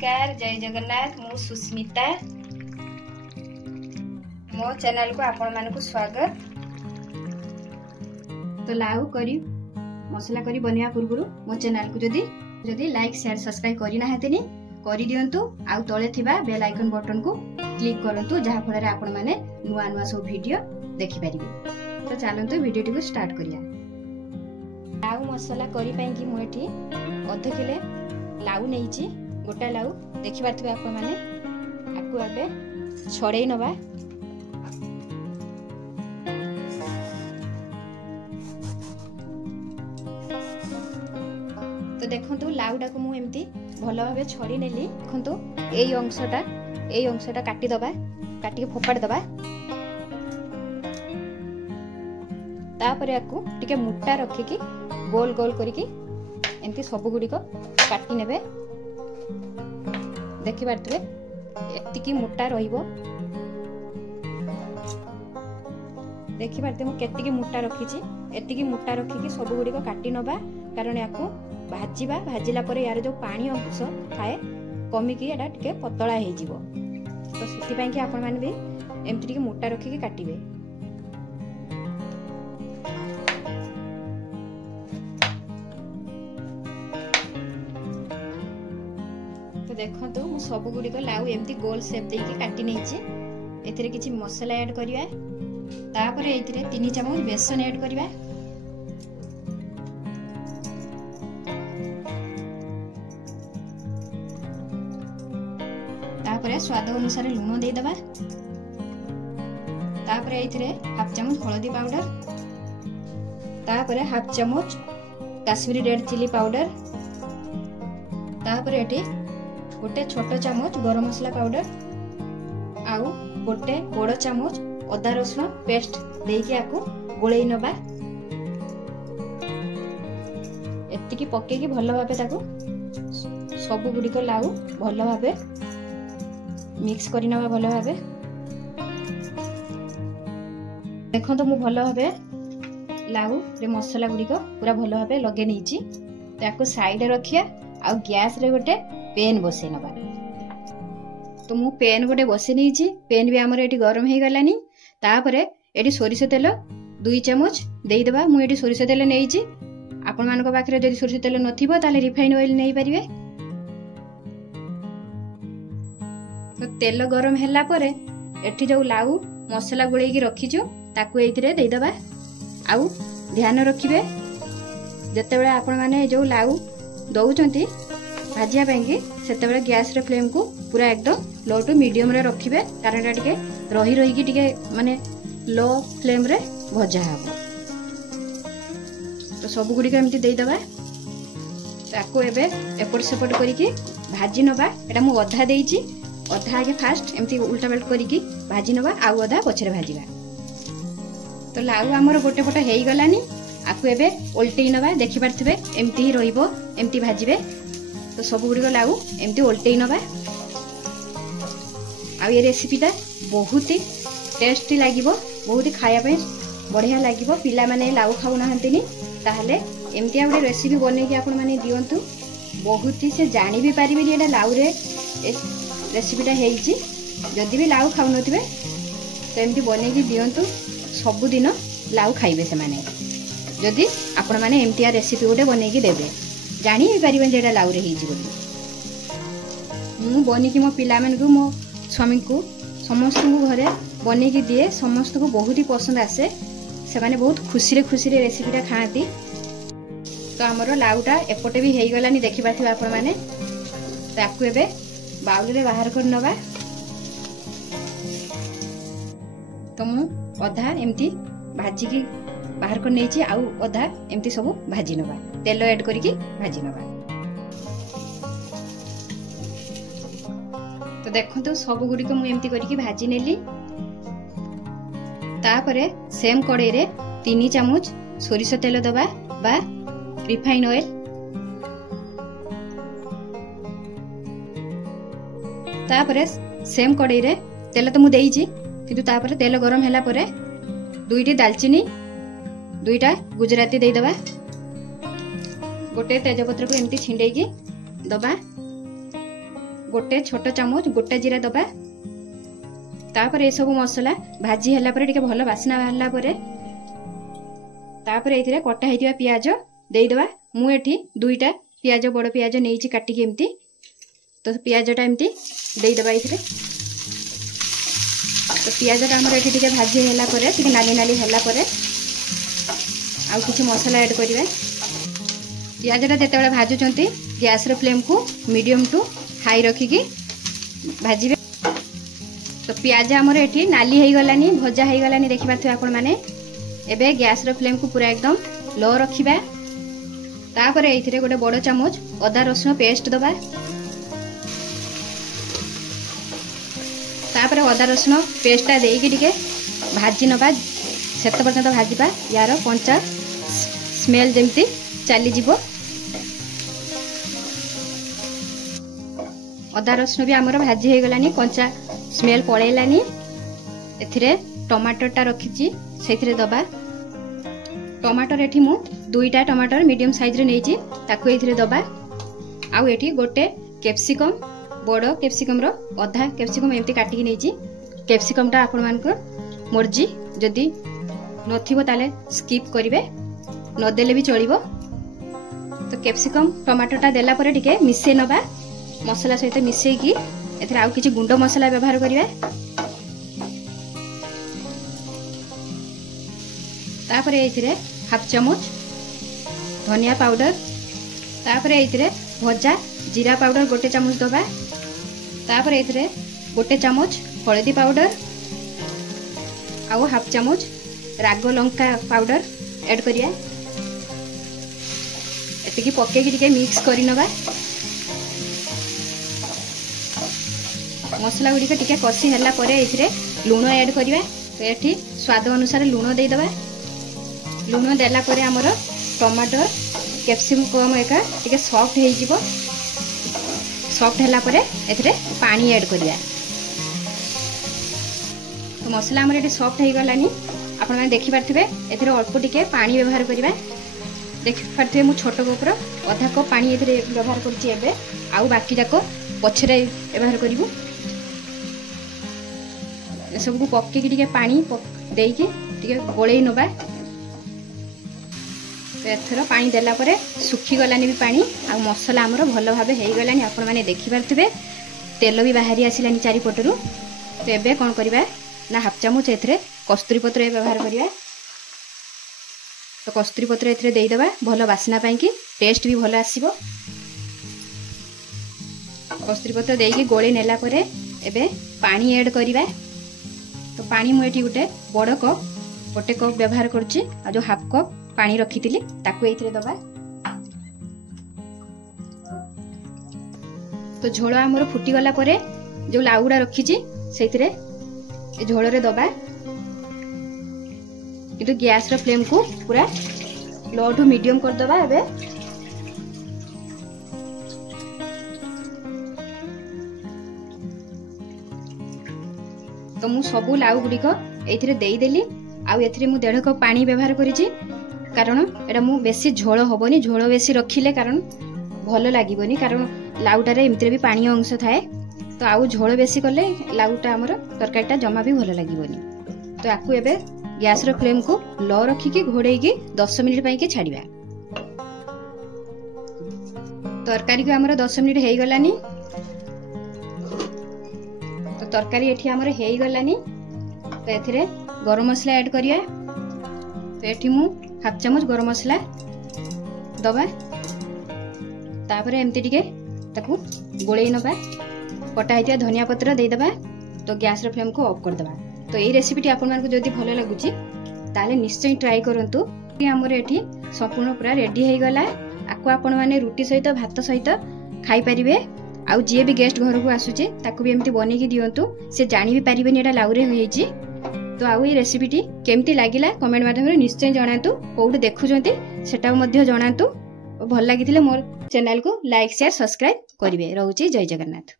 नमस्कार जय जगन्नाथ मु सुस्मिता मो चैनल को आपण मानकु स्वागत। तो लाउ करी मसला करी बनिया पूर्व मो चैनल को जदि लाइक शेयर सब्सक्राइब करी ना हेतनी करी दियंतु आउ तळे थिबा बेल आइकन बटन को क्लिक करंतु जहा फଳରେ आपण माने नुआ नुआ सब वीडियो देखि परिबे। तो चलंतु वीडियो को स्टार्ट करिया। लाउ मसला करी पई कि मु एठी अध किले लाउ नेइची गोटा लाउ देखि पारथबे आपण माने आकु आबे छड़ेई नबा। तो देखंतु लाउडा को मु एमती भलो भाबे छड़ी नेली। देखंतु एई अंशटा काटी दबा काटी के फोपाड़ दबा। तापर आकु टिके मुट्टा रखी की गोल गोल करी की एमती सब गुडी को काटी नेबे। देखि पारथबे एतिकी मुट्टा रहिबो। देखि पारथबे मु केतिकी मुट्टा रखीची एतिकी मुट्टा रखी की सब गुडी को काटी नबा। कारण याकू भाजीबा भाजिला परे यार जो पानी अंश थाए कमी की एटा टिके पतला हे जिवो। तो सेति पई कि आपण माने भी एमती टिके मुट्टा रखी की काटिबे। तो देखंतु मु सब गुडी को लाउ एमती गोल शेप दे के काटी नेची। एथिरे किछि मसाला ऐड करिया। तापरे एथिरे 3 चम्मच बेसन ऐड करिवा। तापरे स्वाद अनुसार लूण दे दबा। तापरे एथिरे हाफ चम्मच हळदी पाउडर। तापरे हाफ चम्मच काश्मीरी रेड चिली पाउडर। तापरे एठी गोटे छोट चम्मच गरम मसला पाउडर आउ गोटे बड़ चम्मच अदा रसुण पेस्ट देके आकु गोळेई नबा। एतिकी पके की भलो भाबे ताकु सब गुडी को लाउ भलो भाबे मिक्स करि नबा भलो भाबे। देखो तो मु भलो भाबे लाउ रे मसला गुडी को पूरा भलो भाबे लगे नेची। ताकु साइड रखिया आ गैस रे गोटे पेन बसे नबा। तो मु पेन गोटे बसे नेची। पेन भी हमर एठी गरम हे गलानी। तापरे एठी सोरिष तेल 2 चम्मच देई दबा। मु एठी सोरिष तेल नेइची। आपण मान को पाखरे जदि सोरिष तेल नथिबो ताले रिफाइन ऑयल नेई परिबे। तो तेल गरम हैला परे एठी जो लाउ मसला गुळेई की रखिचो ताकू एथिरे देई दबा। आउ ध्यान रखिबे जतेबेले आपण माने जो लाउ दउचंती भाजिया पाएंगे सेतेबेले गैस रे फ्लेम को पूरा एकदम लो टू मीडियम रे रखिबे। कारण एटा टिके रही रही की टिके माने लो फ्लेम रे भजा हबो। तो सब गुडी के एमती देई दबा। ताको एबे एपट सेपट करी की भाजी नबा। एटा मु अधा देइची। अधा आगे फास्ट एमती उल्टा पलट करी की भाजी नबा आउ अधा पछरे भाजीबा। तो लाउ हमर गोटे पट हेई गलानी। आकु एबे उल्टेई नबा। देखि पारथिबे एमती ही रहिबो एमती भाजीबे। तो सब गुडी को लाउ एमती उल्टेई नबा। आ ये रेसिपीटा बहुत ही टेस्टी लागिबो। बहुत ही खाया पे बढ़िया लागिबो। पिला माने लाउ खाउ नाहंतिनी ताहले एमती आ गोटे रेसिपी बने कि आपण माने दियंतु। बहुत ही से जानि भी पारिबे जे एटा लाउ रे रेसिपीटा हेइची। जदि भी लाउ खाउ नथिबे तो एमती बने कि दियंतु। सब दिन लाउ खाइबे से माने जदि आपण माने एमती आ रेसिपी गोटे बने कि देबे जानि भी पारिबे जे एटा लाउ रे हेइची बोली। मु बनी कि मो पिला मन को मो स्वामी को समस्त को घरे बने की दिए। समस्त को बहुत ही पसंद आसे। से माने बहुत खुशी रे रेसिपीटा खाती। तो हमरो लाउटा एपटे भी हेई गलानी। देखि पाथिबे आपण माने। ताकू एबे बाउल रे बाहर कर नबा। तो मु अधा एमती भाजी की बाहर कर नेची आउ अधा एमती सब भाजी नबा। तेल ऐड करी की भाजी नबा। तो देखो तो सब गुडी को मु एमती करी की भाजी नेली। तापरे सेम कड़ाई रे 3 चम्मच सोरिष तेल दबा बा रिफाइन ऑयल। तापरे सेम कड़ाई रे तेल तो मु देइची किंतु तापरे तेल गरम हैला परे 2टी दालचीनी 2टा गुजराती दे दबा। गोटे तेजपत्र को एमती छिंडे की दबा। गोटे छोट चामच गोटा जीरा दबा तापर ए सब मसला भाजी हला परे टिके भल बास्ना बाहरला परे तापर एथिरे कटा हेतिबा पियाज देई दबा। मु एठी दुईटा पियाज बड़ पियाज नेइची काटी के एम्ति तो पियाजटा एम्ति देई दबा एथिरे। तो पियाजटा हमर एठी टिके भाजी हला परे टिके नाली नाली हला परे आउ किछि मसला ऐड करिवे। पियाजटा जेतेबेले भाजुचंती गैस रे फ्लेम को मीडियम टू हाई रखिकी भाजिबे। तो पियाज हमर एठी नाली हेई गलानी भजा हेई गलानी देखि पाथु आपण माने। एबे गैस रे फ्लेम को पूरा एकदम लो रखिबा। तापर एथिरे गोटे बड़ चामच अदा रसुन पेस्ट दबा। तापर अदा रसुन पेस्टा देकी टिके भाजी नबा सेत पर्यंत भाजीबा यार कंचा स्मेल जेमती चली जीवो। अदा रसुन भी आमर भाजी हो गलानी कंचा स्मेल पळेलानी। एथिरे टमाटरटा रखिची सेथिरे दबा। टमाटर एठी मु दुईटा टमाटर मीडियम साइज रे नेइची ताकू एथिरे दबा। आउ एठी गोटे कैप्सिकम बड़ कैप्सिकम रो आधा कैप्सिकम एमती काटिकी नेइची। कैप्सिकमटा आपण मानको मर्जी जदी नथिबो ताले स्किप करिवे न देले भी चलिबो। तो कैप्सिकम टमाटरटा देला परे टिके मिसे नबा मसला सहित मिसे की एथिरे आउ किछि गुंड मसला व्यवहार करिवे। तापर एथिरे हाफ चामच धनिया पाउडर तापर एथिरे भजा जीरा पाउडर गोटे चामच दबा। तापर एथिरे गोटे चामच हळदी पाउडर आउ हाफ चामच राग लंका पाउडर ऐड करिया। एतिकी पके की टिके मिक्स करि नबा। मसला गुडी टिके कसी हला परे एथिरे लूण ऐड करिवा। तो एठी स्वाद अनुसार लूण देई दबा। लूण देला परे हमर टमाटर कैप्सिकम एका टिके सॉफ्ट हेई जिवो। सॉफ्ट हला परे एथिरे पानी ऐड करिया। तो मसला हमर एठी सॉफ्ट हेई गलानी आपण माने देखि पारथिबे। एथिरे अल्प टिके पानी व्यवहार करिवा। देखि पारथिबे मु छोट कप रो आधा कप पानी एथिरे व्यवहार करछि। एबे आउ बाकी जाको पछरे व्यवहार करिवु। ए सब को पक्के की टिके पानी देई के टिके गोळेई नबा। तो एथर पानी देला परे सुखी गलानी भी पानी आ मसला हमर भलो भाबे हेई गलानी। आपण माने देखि पारथिबे तेल भी बाहरी आसिलानी चारि पटरु। तो एबे कोन करिबा ना हाफ चामच एथरे कस्तूरी पत्र व्यवहार करिया। तो कस्तूरी पत्र एथरे देई दबा भलो बासना पाई कि टेस्ट भी भलो आसीबो। कस्तूरी पत्र देई कि गोळे नेला परे एबे पानी ऐड करिबा। तो पानी मु एठी गुटे बड़ कप गोटे कप व्यवहार करछि आ जो हाफ कप पानी रखिथिली ताकू एथिरे दबा। तो झोल हमर फुटी गला परे जो लाउडा रखिछि सेथिरे ए झोल रे दबा। किंतु गैस रे फ्लेम को पूरा लो टू मीडियम कर दबा। एबे तो मु सबु लाउ गुडी को एथिरे देई देली। आउ एथिरे मु 1.5 कप पानी व्यवहार करिछि कारण एटा मु बेसी झोल होबनी। झोल बेसी रखिले कारण भलो लागिबनी कारण लाउटा रे एमतिरे भी पानी अंश थाए। तो आउ झोल बेसी करले लाउटा हमर तरकारीटा जमा भी भलो लागिबनी। तो आकु एबे गैस रो फ्लेम को लो रखी की घोड़े की 10 मिनिट पई के छाड़िबा। तरकारी को हमर 10 मिनिट हेई गलानी। तो तरकारी एठी हमर हेई गलानी। तो एथिरे गरम मसला ऐड करिया। तो एठी मु हाफ चामच गरम मसला दबा। तापर एमती टिके ताकू गोळेई नबा। कटा हेतिया धनिया पत्र देई दबा। तो गैस रो फ्लेम को ऑफ कर दबा। तो ये रेसिपी आपण मानको जदी भलो लागुची ताले निश्चय ट्राई करंतु। हमर एठी संपूर्ण पूरा रेडी हेई गला। आकु आपण माने रोटी सहित भात सहित खाई परिबे। आउ जे भी गेस्ट घर को आसुचे ताकू भी एमती बने की दियंतु। से जानि भी परिबेनी एटा लाउरे होईची। तो आउ ये रेसिपीटी केमती लागिला कमेंट माध्यम रे निश्चय जणातु। कोउड देखुचंती सेटा मध्य जणातु। भल लागिथिले मोर चैनल को लाइक शेयर सब्सक्राइब करिवे। रहउची जय जगन्नाथ।